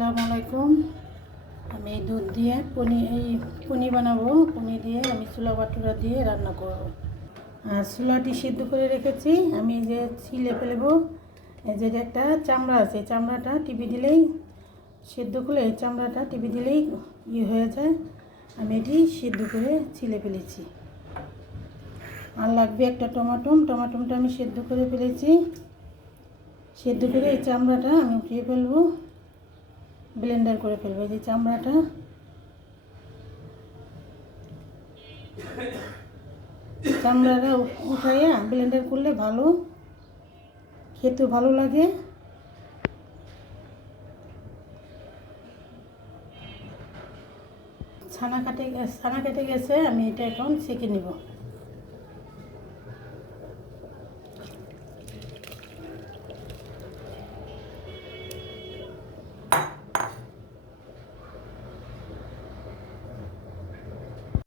আসসালামু আলাইকুম। আমি দুধ দিয়ে পনির বানাবো। পনির দিয়ে আমি ছোলা বাটুরা দিয়ে রান্না করব। আর ছোলাটি সিদ্ধ করে রেখেছি, আমি যে ছিলে ফেলবো। এই যে একটা চামড়া আছে, চামড়াটা টিপে দিলেই সিদ্ধ করলে এই চামড়াটা টিপে দিলেই হয়ে যায়। আমি এটি সিদ্ধ করে ছিলে ফেলেছি। আর লাগবে একটা টমাটোটা আমি সিদ্ধ করে ফেলেছি। সিদ্ধ করে এই চামড়াটা আমি উঠিয়ে ফেলবো, ব্লেন্ডার করে ফেলবো। এই যে চামড়াটা উঠাইয়া ব্লেন্ডার করলে ভালো, খেতে ভালো লাগে। ছানা কেটে গেছে, আমি এটা এখন ছেঁকে নিব।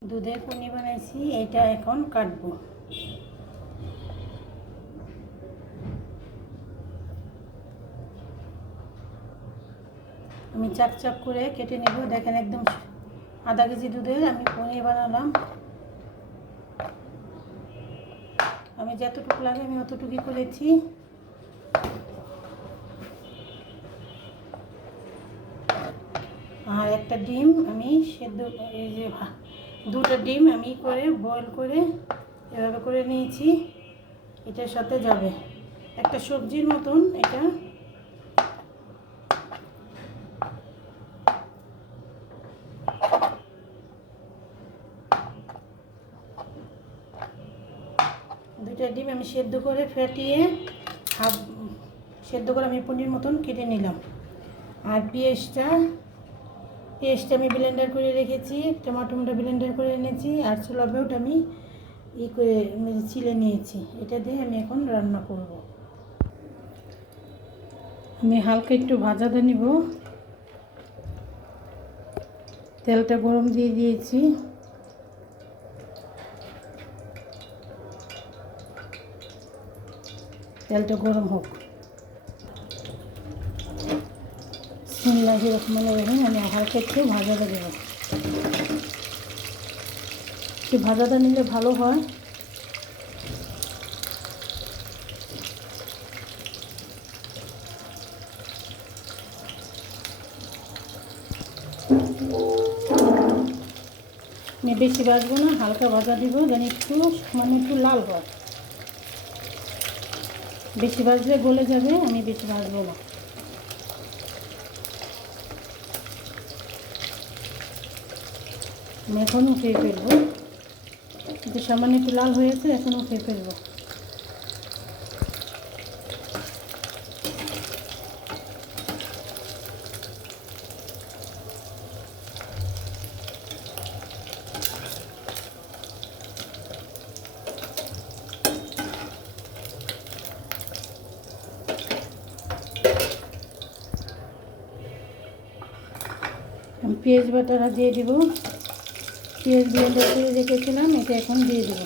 দুধের পনির বানাইছি, এটা এখন কাটবো। আমি চাক করে কেটে নেব। দেখেন, একদম আধা কেজি দুধের আমি পনির বানালাম। আমি যতটুকু লাগে আমি অতটুকুই করেছি। আর একটা ডিম আমি সেদ্ধ, এই যে দুটো ডিম আমি বয়েল করে এভাবে করে নিয়েছি। এটার সাথে যাবে একটা সবজির মতন। এটা দুইটা ডিম আমি সেদ্ধ করে ফেটিয়ে সেদ্ধ করে আমি পনির মতন কেটে নিলাম। আর পেঁয়াজটা আমি ব্লেন্ডার করে রেখেছি, টমাটোটা ব্লেন্ডার করে এনেছি। আর ছোলা বেউটা আমি করে ছিলে নিয়েছি। এটা দিয়ে আমি এখন রান্না করব। আমি হালকা একটু ভাজাতে নিব। তেলটা গরম দিয়ে দিয়েছি। তেলটা গরম হোক। বিসমিল্লাহির রহমানির রহিম। আমি হালকা একটু ভাজাতে দেবো। একটু ভাজাটা নিলে ভালো হয়। আমি বেশি ভাজবো না, হালকা ভাজা দিব, যেন একটু একটু লাল হয়। বেশি ভাজলে গলে যাবে, আমি বেশি ভাজবো না। আমি এখন উঠিয়ে ফেলবো। কিন্তু সামান্য একটু লাল হয়েছে, এখন উঠিয়ে ফেলবো। আমি পেঁয়াজ বাটাটা দিয়ে দেবো। পেঁয়াজ ব্লেন্ডার করে রেখেছিলাম, এটা এখন দিয়ে দেবো।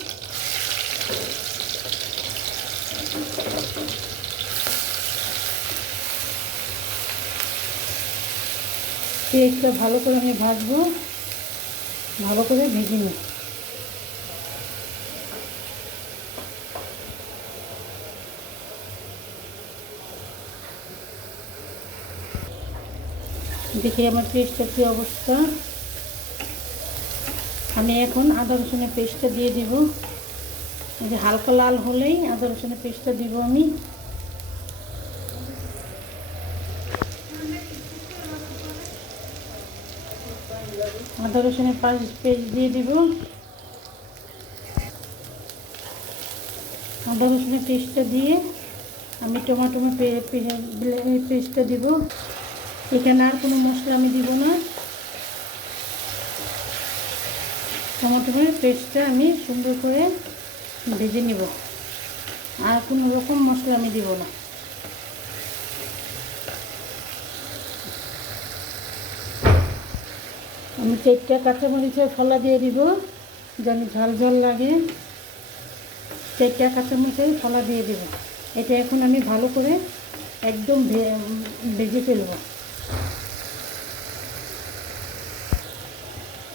পেঁয়াজটা ভালো করে আমি ভাজবো, ভালো করে ভেজে নিই। দেখি আমার পেস্টটা কী অবস্থা। আমি এখন আদা রসুনের পেস্টটা দিয়ে দিব। এই যে হালকা লাল হলেই আদা রসুনের পেস্টটা দিব আমি। আদা রসুনের পেস্ট দিয়ে দিব। আদা রসুনের পেস্টটা দিয়ে আমি টমেটো পেস্টটা দিব। এখানে আর কোনো মশলা আমি দিব না। টমেটোর পেস্টটা আমি সুন্দর করে ভেজে নিব। আর কোনো রকম মশলা আমি দিব না। আমি 4টা কাঁচামরিচের ফলা দিয়ে দিব, যেন ঝাল লাগে। 4টা কাঁচামরিচের ফলা দিয়ে দেব। এটা এখন আমি ভালো করে একদম ভেজে ফেলব।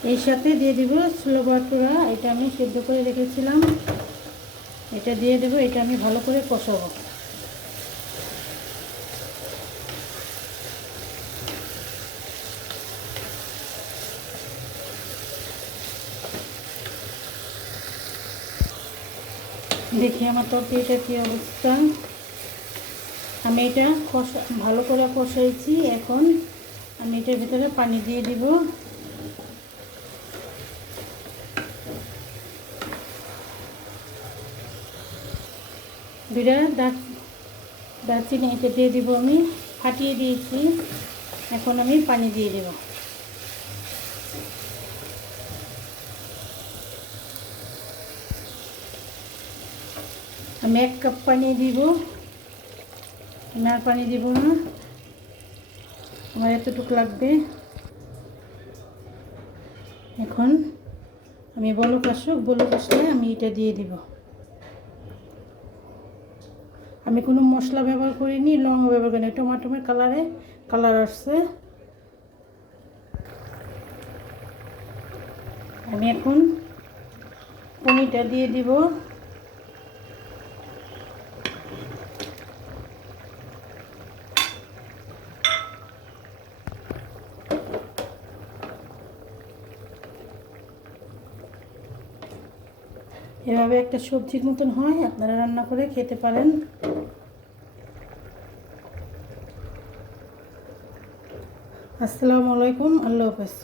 এর সাথে দিয়ে দেবো ছোলা বাটুরা, এটা আমি সেদ্ধ করে রেখেছিলাম, এটা দিয়ে দেবো। এটা আমি ভালো করে কষাবো। দেখি আমার তরকারিটা কী অবস্থা। আমি এটা ভালো করে কষাইছি। এখন আমি এটার ভিতরে পানি দিয়ে দিব। দুইটা দারচিনি এটা দিয়ে দিব, আমি ফাটিয়ে দিয়েছি। এখন আমি পানি দিয়ে দেব। আমি 1 কাপ পানি দিব, আমি আর পানি দিব না, আমার এতটুকু লাগবে। এখন আমি বলক আসলে আমি এটা দিয়ে দিব। আমি কোনো মশলা ব্যবহার করিনি, লবঙ্গ ব্যবহার করিনি, টমেটোর কালার আসছে। আমি এখন পনিরটা দিয়ে দিব। এভাবে একটা সবজির মতন হয়, আপনারা রান্না করে খেতে পারেন। আসসালামু আলাইকুম, আল্লাহ হাফেজ।